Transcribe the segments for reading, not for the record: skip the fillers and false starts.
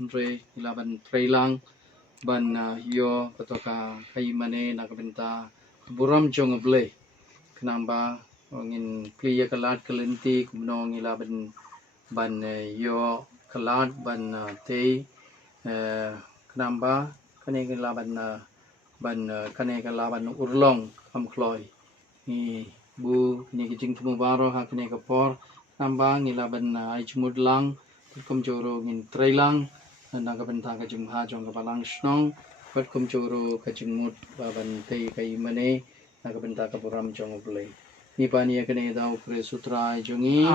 Nongkynrih ilaban trailang ban yo katoka Iingmane nakabenta buram jong ble kenamba ngin kliya kalat kelenti kumno ilaban ban yo kalat ban te kenamba kane ilaban ban kane ilaban urlong kamkloy ni bu ni kijing tumubaro ha kane kapor namba ngilaban ay jumudlang kum joro ngin trailang nakabenta ka jumha jong ka Balang Shnong kum joro ka jumut baban te Iingmane nakabenta ka buram jong ble ni paniya kane daw pre sutra jongi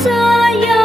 Saya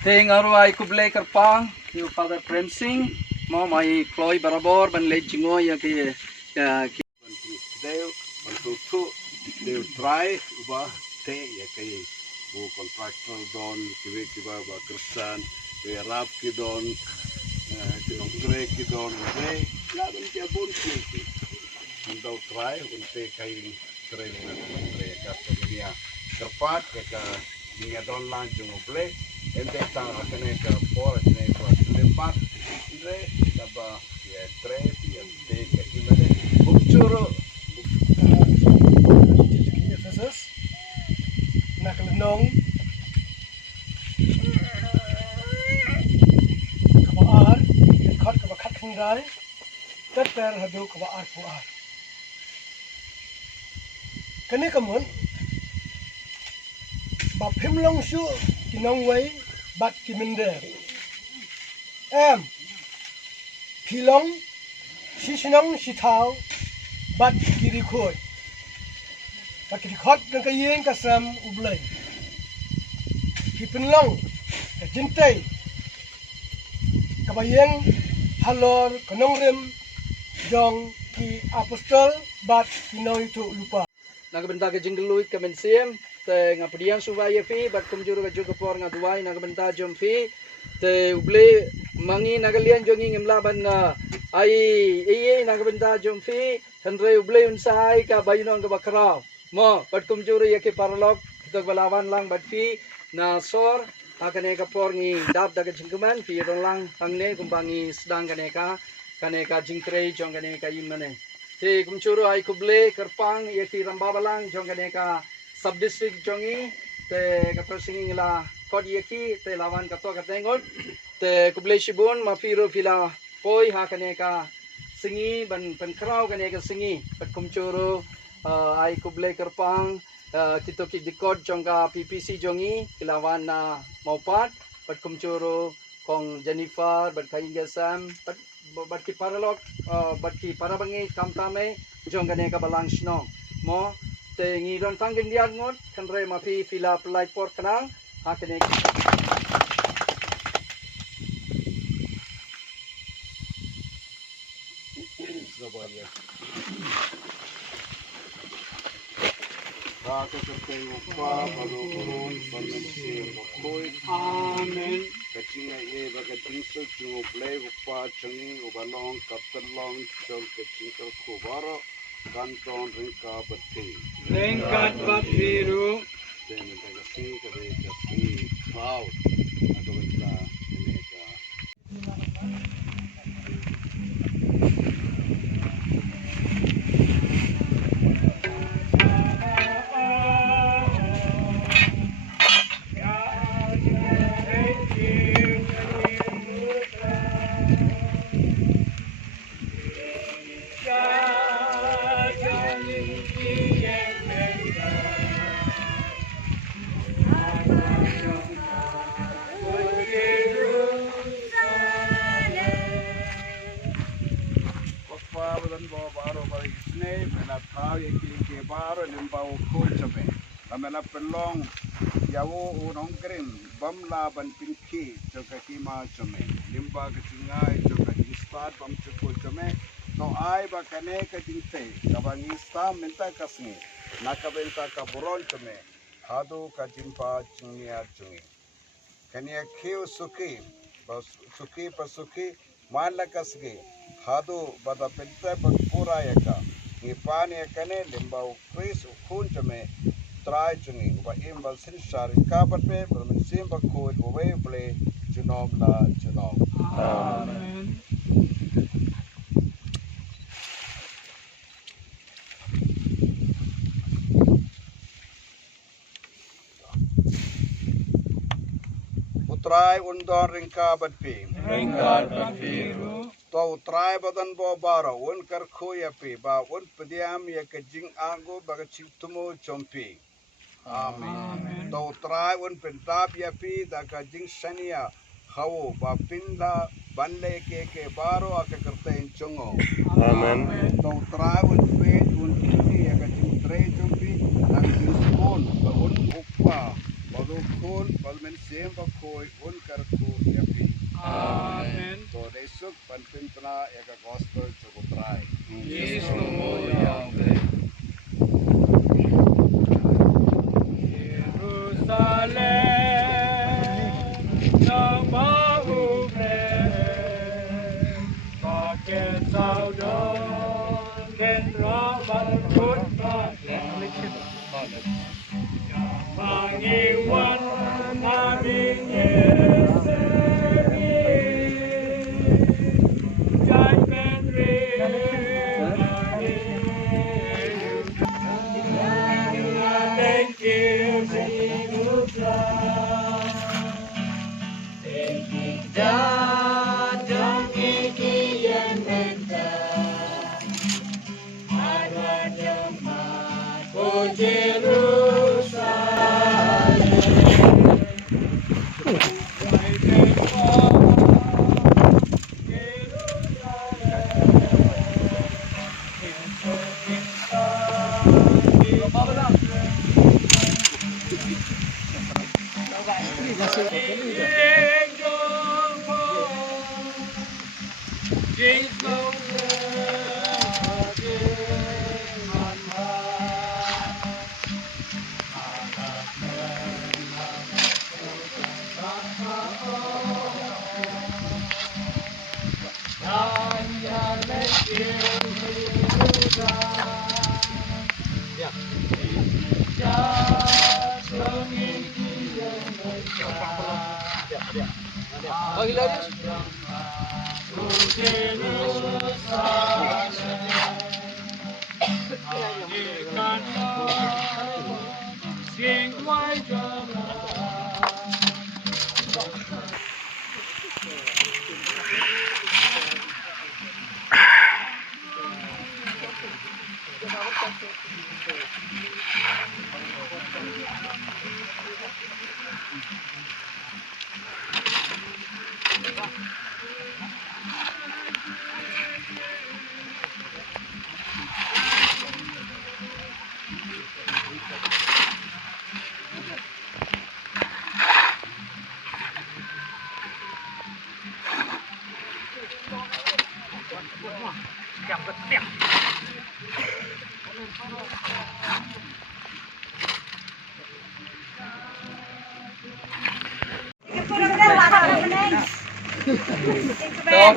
Ting arwai kublai kerpang, you Father Premsing, mo mai Chloe barabor ban late jingoy ya ki Deu untuk deu try ubah te ya kai bu contractor don tiba-tiba ba kersan ya rap ki don tidong kre ki don be la don dia bon ki untuk try untuk kai training na Katolik kerpat ka niya don lang jungoble ente ta kene ka por kene ko lepat ire taba ya tre ya te ka imane bukchuro nak lenong kabar khot kabar khat khang dai tat per hadu kabar puar kene kamun ba phim long shu kinong wei bat kiminde em philong shishnong shithau bat kirikhoy Pakai khot dengan Iing kasam ublay. Kipenlong, jintai, kabayeng halor Nongrum jong ki apostol bat kino itu lupa. Nagbenta ke jingluit ke mynsiem, te ngapdian subaya fi bat kumjuru ke juga por ngaduai nagbenta jom fi te uble mangi nagalian jongi ngemlaban ai nagbenta jom fi henre uble unsai ka bayinong ke bakrau. Mo bat kumjuru yake paralog kita balawan lang bat fi na sor akane ka por ngi dap daga jingkuman fi dong lang hangne kumbangi sedang kaneka jingtre jong kaneka Iingmane te kumjuru ai kuble kerpang yake rambabalang jong kaneka sub district jongi te ka persingi la kod yake te lawan kato katengot te kuble shibun mafiro fila poi ha kaneka singi ban penkrau kaneka singi bat kumjuru ai kublai kerpang kita ki dikod jongga PPC jongi kilawan na Mawpat bat kumcuru Kong Jennyfer bat kain gasam bat ki paralog bat ki parabangi kamtame jongga ne ka Balang Shnong mo te ngi don tangin dian ngot kanre mafi fila pelai por kanang hakene Aku tertemu pa balurun panasir bakoi amen kacing ye bakating so jungo play upa changi ubalong kaptalong chol kacing kal khobaro kanton ringka batti lengkat bat biru tene kasi kasi wow atau benda mereka Baro bari snem na thau ye ki baro lembau khol chabe lamela na pelong yawo unong krim bam laban pinki joka kima chome limba ka singai joka start bam chukul chome no ai ba kane ka dinte kabangi sta menta kasngi nakabenta ka buron chome hadu ka jimpa chungnia chungi kania khiu suki suki pasuki malakasgi hadu bada penta bakura yaka ngipan yakane limba ukris ukun chome try chungi ba imbal sin shar kapat pe mynsiem ba khoi owe ble junom la junom amen utrai undor ringka bat pe to utrai badan bo baro un kar khoya pe ba un pediam ya ka jing ango ba ka chiptumo chompi amen to utrai un pentap ya pi da ka jing shania khawo ba pinda banle ke baro aka karte in chungo amen to utrai un pe un ya ka jing tre chompi da jing skon ba un ukpa ba do khon ba mynsiem ba khoi un kar ko ya pi amen to desuk panpintna ya ka gospel chukutrai Yesu mo Yahweh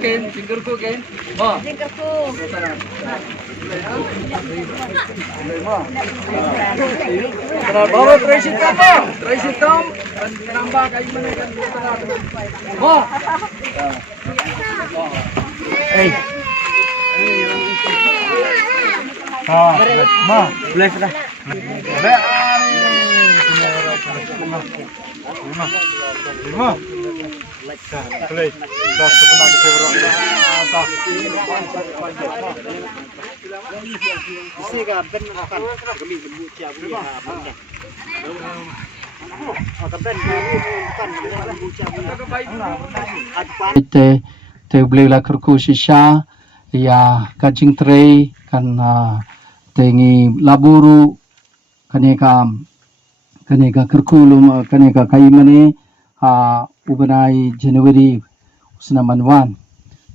Ken, jinggerku Ken. Mo. Jinggerku. Bawa Tracy Tom. Tracy Tom nambah kayu mana kan. Mo. Hey. Ma, bless dah. Te beli la kerku sisa ya kajing tray kan tengi laburu kaneka kaneka kerkulum kaneka Iingmane ubanai January usnamanwan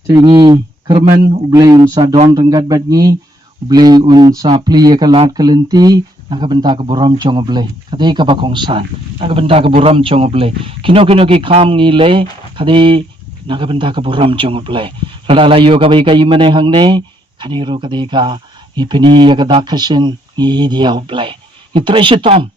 tingi kerman ublay unsa don renggat badngi ublay unsa pli kalat kalenti nakabenta ka buram chong ublay kadi ka bakongsan nakabenta ka buram chong ublay kino ki kam ngile kadi nakabenta ka buram chong ublay radalayo ka bay ka Iingmane hangne kaniro kadi ka ipini ka dakasin ngi dia ublay itreshitom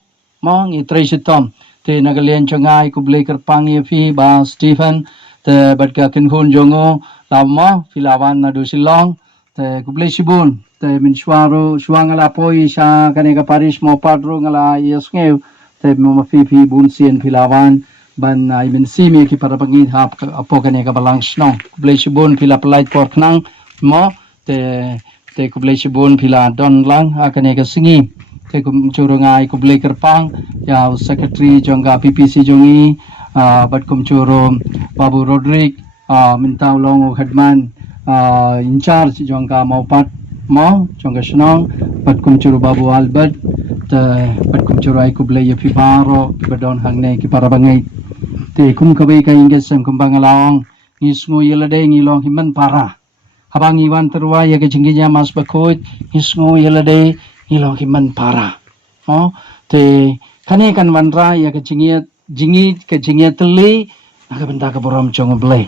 mong itreshitom te nagalian changai kublay kerpang fi Bah Stephan te badka kinhun jongo lama filawan na do silong te kublay sibun te mynshwa suang ala poi sa kaneka Parish Mawpat ro ngala yesngew te mafi bun sien filawan ban mynsiem ki para pangit hap apo kaneka Balang Shnong kublay sibun pila pelait por knang mo te kublay sibun pila don lang kaneka singi te kumcurungai kublay kerpang ya secretary jongga PPC jongi bat kumcuro Babu Rodrik minta ulong headman in charge jongga Mawpat mo jongga Shnong bat kumcuro Babu Albert te bat kumcuro ai kublay yapi baro kibadon hangne ki para bangai te kum Kawei ka ingesem kumbang alawang ngisngu yelade ngilong himan para habang iwan terwa ya ke jingginya mas bakut ngisngu yelade ngilong himan para te kane kan wanra ya ke jingi ke jingi teli nakabenta ka borom chong ublay